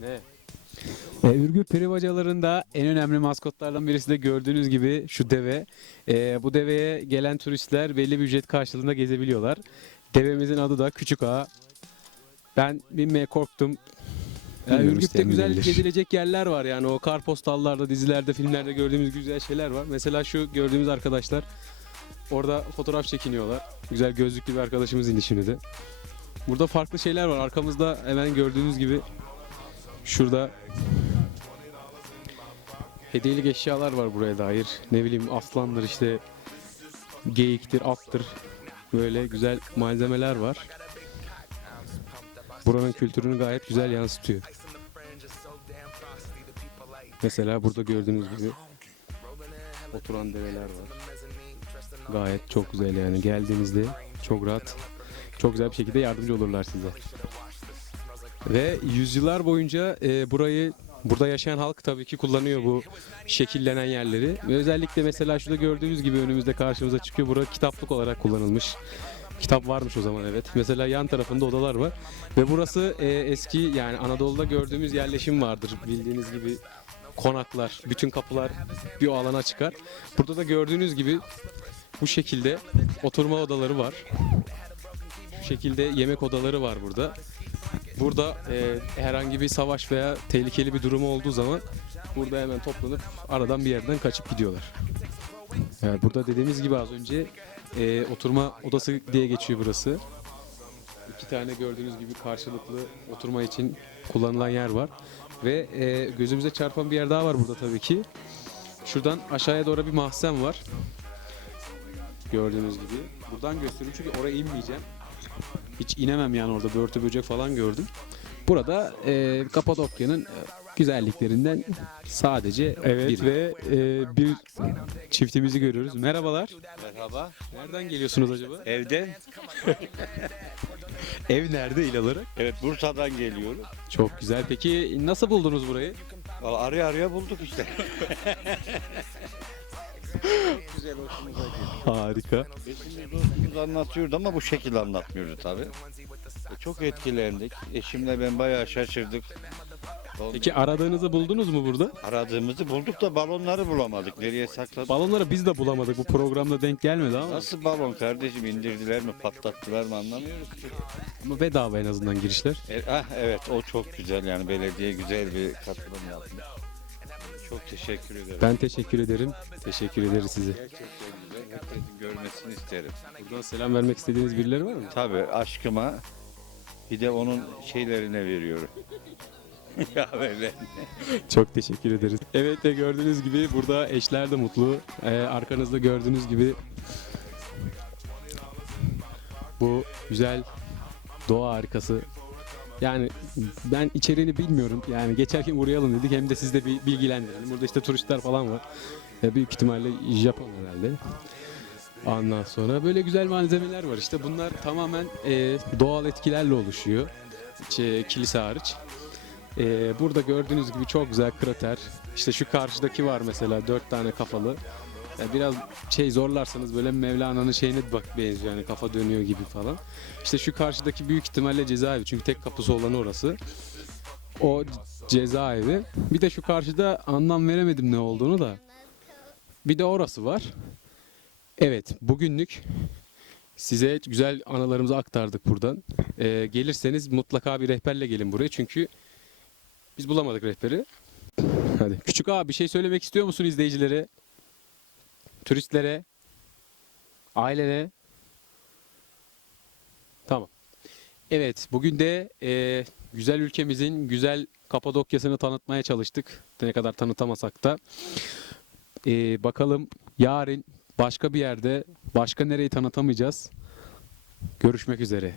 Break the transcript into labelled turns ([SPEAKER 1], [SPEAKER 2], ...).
[SPEAKER 1] Ne?
[SPEAKER 2] E, Ürgüp peribacalarında en önemli maskotlardan birisi de gördüğünüz gibi şu deve. E, bu deveye gelen turistler belli bir ücret karşılığında gezebiliyorlar. Devemizin adı da Küçük Ağa. Ben binmeye korktum.
[SPEAKER 1] Ya
[SPEAKER 2] Bilmiyorum,
[SPEAKER 1] Ürgüp'te
[SPEAKER 2] isteyen
[SPEAKER 1] güzel gezilecek yerler var yani o karpostallarda, dizilerde, filmlerde gördüğümüz güzel şeyler var. Mesela şu gördüğümüz arkadaşlar orada fotoğraf çekiniyorlar. Güzel gözlüklü bir arkadaşımız indi şimdi de. Burada farklı şeyler var. Arkamızda hemen gördüğünüz gibi şurada hediyelik eşyalar var buraya dair. Ne bileyim aslandır işte geyiktir, attır. Böyle güzel malzemeler var. Buranın kültürünü gayet güzel yansıtıyor. Mesela burada gördüğünüz gibi oturan develer var. Gayet çok güzel yani. Geldiğinizde çok rahat, çok güzel bir şekilde yardımcı olurlar size. Ve yüzyıllar boyunca e, burayı burada yaşayan halk tabii ki kullanıyor bu şekillenen yerleri. Ve özellikle mesela şurada gördüğünüz gibi önümüzde karşımıza çıkıyor. Bura kitaplık olarak kullanılmış. Kitap varmış o zaman evet. Mesela yan tarafında odalar var. Ve burası e, eski yani Anadolu'da gördüğümüz yerleşim vardır. Bildiğiniz gibi konaklar, bütün kapılar bir alana çıkar. Burada da gördüğünüz gibi bu şekilde oturma odaları var. Bu şekilde yemek odaları var burada. Burada e, herhangi bir savaş veya tehlikeli bir durum olduğu zaman burada hemen toplanıp aradan bir yerden kaçıp gidiyorlar. Yani burada dediğimiz gibi az önce e, oturma odası diye geçiyor burası. İki tane gördüğünüz gibi karşılıklı oturma için kullanılan yer var. Ve e, gözümüze çarpan bir yer daha var burada tabii ki. Şuradan aşağıya doğru bir mahzen var. Gördüğünüz gibi. Buradan göstereyim çünkü oraya inmeyeceğim. Hiç inemem yani orada börtü böcek falan gördüm. Burada e, Kapadokya'nın e, güzelliklerinden sadece
[SPEAKER 2] Evet
[SPEAKER 1] biri.
[SPEAKER 2] ve e, bir çiftimizi görüyoruz. Merhabalar.
[SPEAKER 3] Merhaba.
[SPEAKER 1] Nereden geliyorsunuz acaba?
[SPEAKER 3] Evden.
[SPEAKER 1] Ev nerede il olarak?
[SPEAKER 3] Evet Bursa'dan geliyorum.
[SPEAKER 1] Çok güzel. Peki nasıl buldunuz burayı?
[SPEAKER 3] Vallahi araya araya bulduk işte. Güzel hoşumuza.
[SPEAKER 2] Harika.
[SPEAKER 3] Eşimiz dostumuz anlatıyordu ama bu şekilde anlatmıyordu tabi. Çok etkilendik. Eşimle ben bayağı şaşırdık.
[SPEAKER 1] Peki aradığınızı buldunuz mu burada?
[SPEAKER 3] Aradığımızı bulduk da balonları bulamadık. Nereye sakladık?
[SPEAKER 1] Balonları biz de bulamadık. Bu programda denk gelmedi ama.
[SPEAKER 3] Nasıl balon kardeşim indirdiler mi patlattılar mı anlamıyoruz ki.
[SPEAKER 1] Ama bedava en azından girişler.
[SPEAKER 3] E, ah, evet o çok güzel yani belediye güzel bir katılım yapmış. Çok teşekkür ederim.
[SPEAKER 1] Ben teşekkür ederim. Teşekkür ederiz size.
[SPEAKER 3] Gerçekten güzel. Herkesin görmesini isterim.
[SPEAKER 1] Buradan selam vermek istediğiniz birileri var mı?
[SPEAKER 3] Tabii aşkıma bir de onun şeylerine veriyorum. ya böyle.
[SPEAKER 1] Çok teşekkür ederiz. Evet ve gördüğünüz gibi burada eşler de mutlu. Ee, arkanızda gördüğünüz gibi bu güzel doğa harikası. Yani ben içeriğini bilmiyorum. Yani geçerken uğrayalım dedik. Hem de siz de bir bilgilendirelim. Burada işte turistler falan var. Ee, büyük ihtimalle Japon herhalde. Ondan sonra böyle güzel malzemeler var. İşte bunlar tamamen e, doğal etkilerle oluşuyor. Ç- kilise hariç. Ee, burada gördüğünüz gibi çok güzel krater. İşte şu karşıdaki var mesela dört tane kafalı. Yani biraz şey zorlarsanız böyle Mevlana'nın şeyine bak benziyor yani kafa dönüyor gibi falan. İşte şu karşıdaki büyük ihtimalle cezaevi çünkü tek kapısı olan orası. O cezaevi. Bir de şu karşıda anlam veremedim ne olduğunu da. Bir de orası var. Evet bugünlük size güzel anılarımızı aktardık buradan. Ee, gelirseniz mutlaka bir rehberle gelin buraya çünkü biz bulamadık rehberi. Hadi. Küçük abi bir şey söylemek istiyor musun izleyicilere? Turistlere? Ailene? Tamam. Evet bugün de e, güzel ülkemizin güzel Kapadokya'sını tanıtmaya çalıştık. Ne kadar tanıtamasak da. E, bakalım yarın başka bir yerde başka nereyi tanıtamayacağız. Görüşmek üzere.